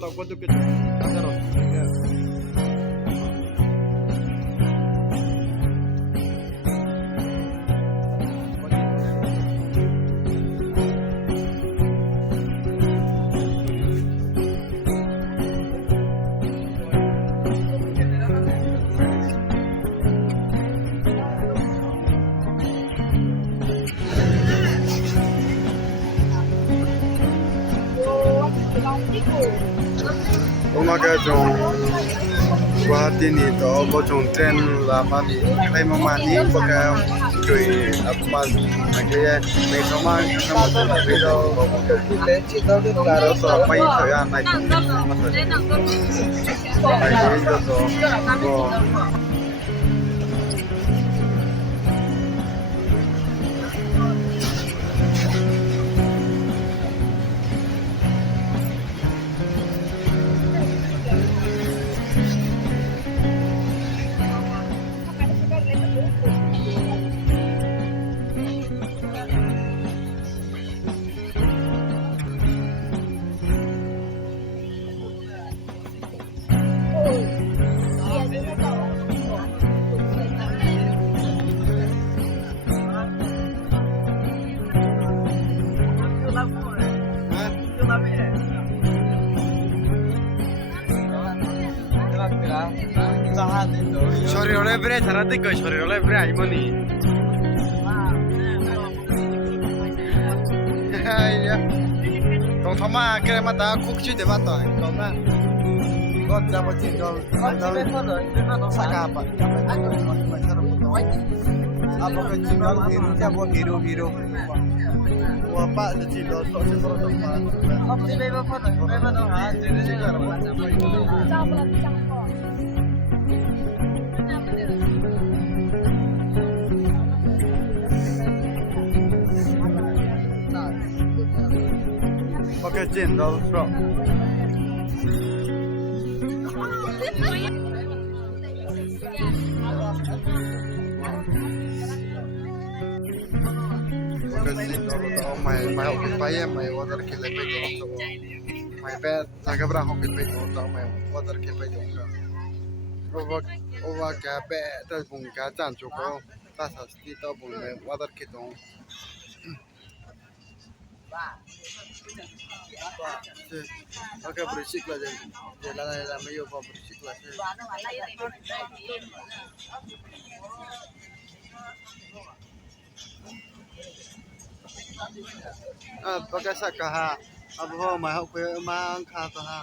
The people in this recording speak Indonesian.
Tao có tôi cái ra rồi. Umaga jong Guwahati ni to ko jong train la ma ni kai ma ma ni ko ka joi apma nagye nei thoma na mo to be do le chi to de karo to pai tho ya nai ma to ai do to ko শরীর bre সারা দিক শরীর bre আইমনি আইয়া তো থমা কে মাতা খুকচি দেবা তো কমা গদ যাব চিন দল সাকা পা apa ke চিন দল হিরো যাব hero hero wa pa de চিন দল so se so ma opti beba photo beba no ha de de kar ma Pakai cendol, bro. Pakai cendol, tau mai hoki paya, mai water kile pe dong, mai pe naga bra hoki pe dong, tau mai water kile pe dong. Owa ka pe tas bung ka chan chuko, tas asti tau bung mai water kile dong. Oke berisik lah jalan meyo apa berisik lah pakai sakaha abho mai hok pe mang kha to ha